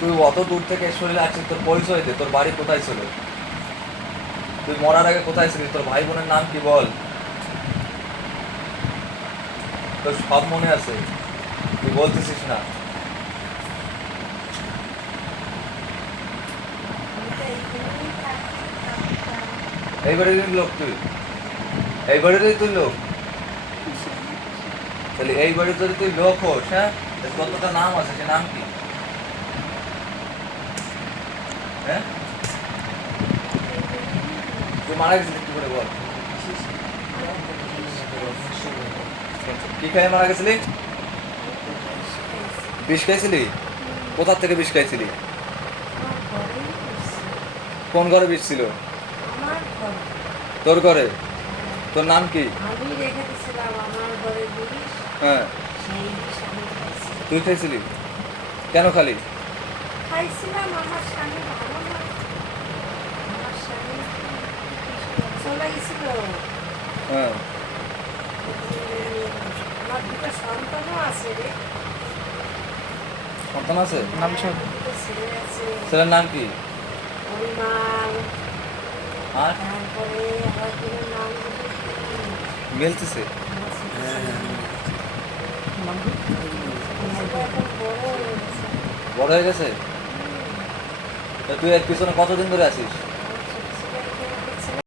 তুই অত দূর থেকে শরীরে আসছিস, তোর পরিচয় দে, তোর বাড়ি কোথায় ছিল, তুই মরার আগে কোথায় ছিলিস, তোর ভাই বোনের নাম কি বল, তোর সব মনে আছে, তুই বলতেছিস না। এই বাড়ির লোক তুই, এই বাড়িরই তুই লোক, তাহলে এই বাড়ির যদি তুই লোক হোস, হ্যাঁ, কতটা নাম আছে, সে নাম কি? হ্যাঁ, তুই মারা গেছিলি কি করে বল, কি খেয়ে মারা গেছিলি? বিষ খাইছিলি? কোথার থেকে বিষ খাইছিলি? কোন ঘরে বিষ ছিল? তোর ঘরে? তোর নাম কি? হ্যাঁ, তুই খাইছিলি? কেন খালি? খাইছিলাম, আমার স্বামী ভালো না, আমার স্বামী চলে গেছিল। হ্যাঁ, আমার দুটো সন্তানও আছে রে। সন্তান আছে? নাম সব দুটো ছেলে আছে, ছেলের নাম কি? পরিমাল, আর তারপরে আবার কোনো নাম বলে কি? মিলতেছে? আমার ছেলে নাম কি? ছেলে এখন বড় হয়ে গেছে। বড় হয়ে গেছে? তা তুই এর পিছনে কতদিন ধরে আছিস?